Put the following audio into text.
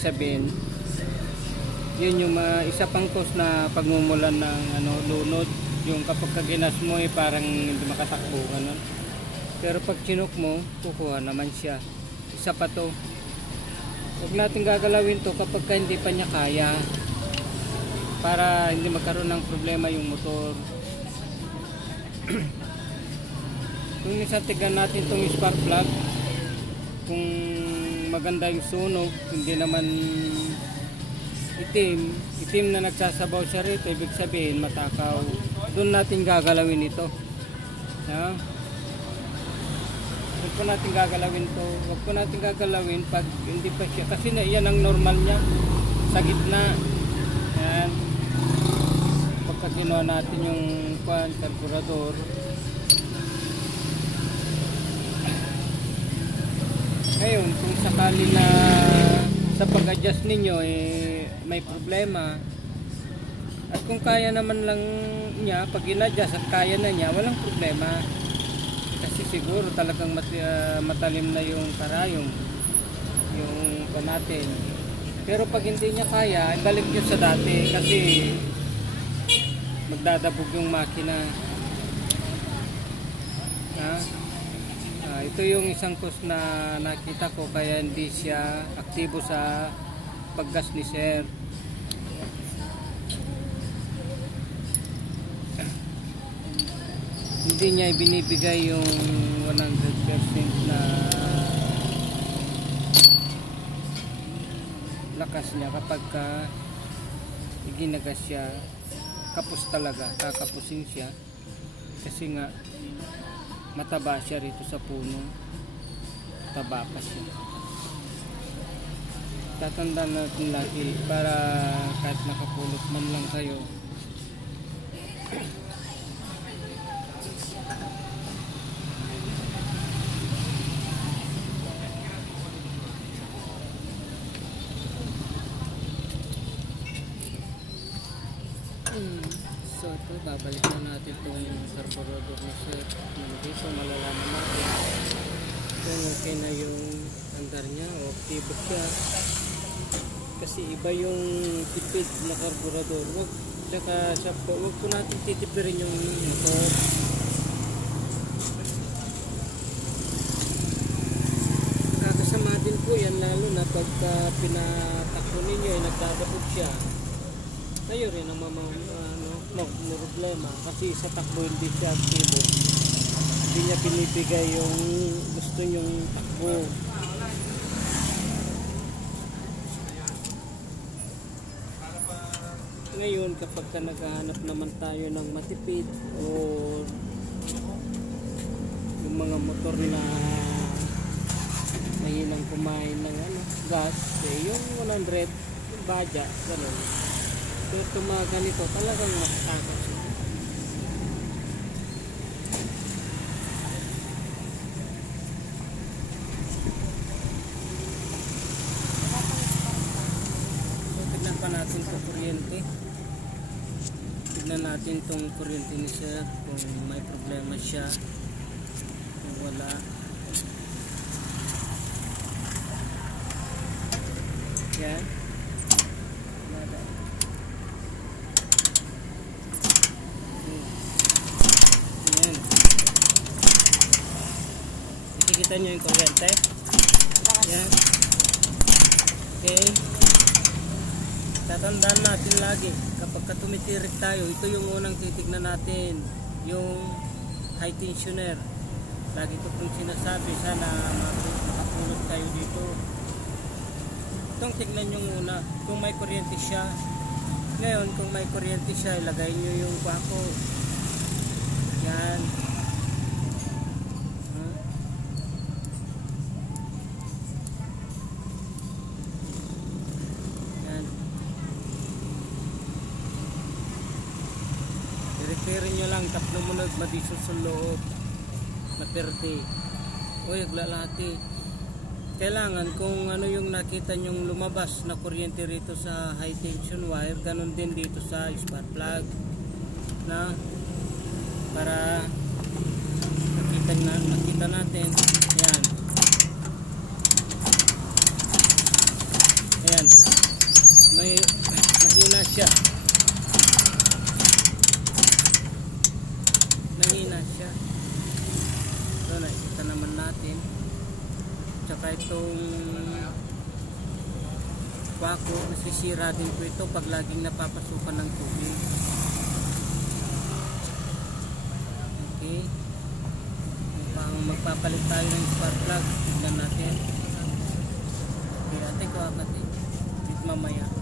sabihin, yun yung isa pang cause na pagmumulan ng lunod. Yung kapag kaginas mo parang hindi makatakbo ganun. Pero pag chinok mo, kukuha naman siya. Isa pa to. Huwag natin gagalawin to kapag hindi pa niya kaya, para hindi magkaroon ng problema yung motor. Kung isa tignan natin itong spark plug, kung maganda yung sunog, hindi naman itim na nagsasabaw siya rito, ibig sabihin matakaw. Doon natin gagalawin ito. Yeah. Huwag po natin gagalawin to. Huwag po natin gagalawin pag hindi pa siya, kasi yan ang normal niya sa gitna. Yan. Pagka ginawa natin yung carburetor, ngayon kung sakali na sa pag-adjust ninyo may problema, at kung kaya naman lang niya, pag in-adjust at kaya na niya, walang problema. Kasi siguro talagang matalim na yung karayong, yung natin. Pero pag hindi niya kaya, balik nyo sa dati kasi magdadabog yung makina. Ito yung isang cause na nakita ko kaya hindi siya aktibo sa paggas ni sir. Hindi niya ibinibigay yung 100% na lakas niya kapag iginagas siya. Kapos talaga, kakapusin siya kasi nga mataba siya rito sa puno, taba pa siya. Tatandaan natin lagi para kahit nakapulot man lang kayo, so ito, babalik na natin itong carburetor ni sir. Dito malalaman natin kung okay na yung andar niya o aktibo siya, kasi iba yung tipid na carburetor. Huwag po natin titipirin yung motor. Kakasama din po yan, lalo na pagka pinatakbo ninyo nagdadabog siya, kayo rin ang problema kasi sa takbo hindi siya aktibo, hindi niya pinibigay yung gusto nyong takbo. Ngayon kapag naghahanap naman tayo ng matipid o yung mga motor na mahinang kumain ng gas, yung 100 yung badya, gano'n. Pero itong mga ganito talagang matatakot siya. So tignan pa natin itong kuryente. Tignan natin itong kuryente ni sir kung may problema siya, kung wala. Yan. Kita nyo yung kuryente. Yan. Okay. Tatandaan natin lagi kapag tumitirik tayo, ito yung unang titignan natin, yung high tensioner. Lagi ko pong sinasabi, sana makapulot kayo dito. Itong tignan nyo muna kung may kuryente siya. Ngayon kung may kuryente siya, ilagay nyo yung bako. Yan. I-repair nyo lang, tapno mo nagmadiso sa loob, materte o yaglalati. Kailangan kung ano yung nakita nyong lumabas na kuryente rito sa high tension wire, ganun din dito sa spark plug, na para nakita natin. Ayan. Ayan. siya. Mahina siya. So, nakikita naman natin. Tsaka itong bako, nasisira din po ito pag laging napapasukan ng tubig. Okay. Mukhang magpapalit tayo ng spark plug. Tignan natin. Okay, ate ko agad eh. Mamaya.